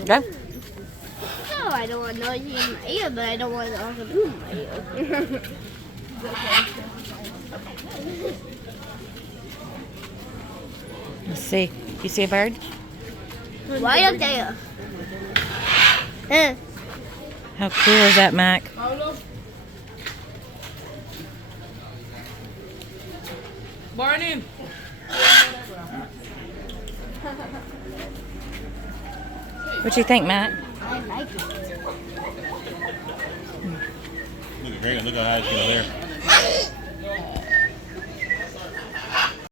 Okay. No, I don't want noise in my ear, but I don't want it also in my ear. Let's see. You see a bird? Right up there. Eh. How cool is that, Mac? Morning. What you think, Mac? I like it. Look at Greg, look how high it's going there.